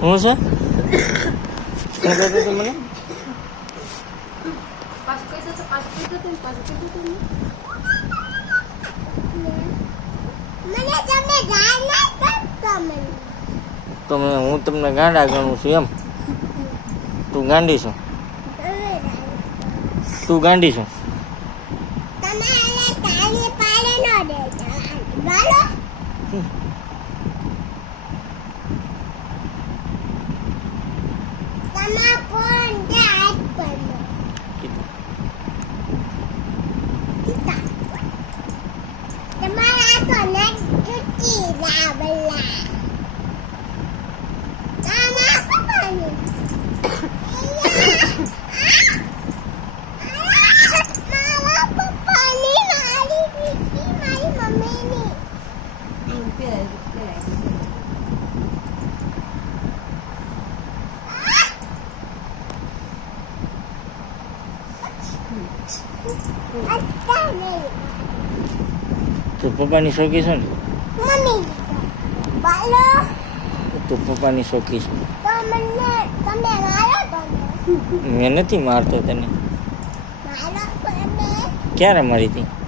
હું છે શું કહેતો હતો મને તો હું તમને ગાંડા ગણું છું એમ તું ગાંડી છું તું ગાંડી છું તું પપ્પાની શોખી છે ને તું પપ્પાની શોખી છે મેં નથી મારતો તને ક્યારે મારી હતી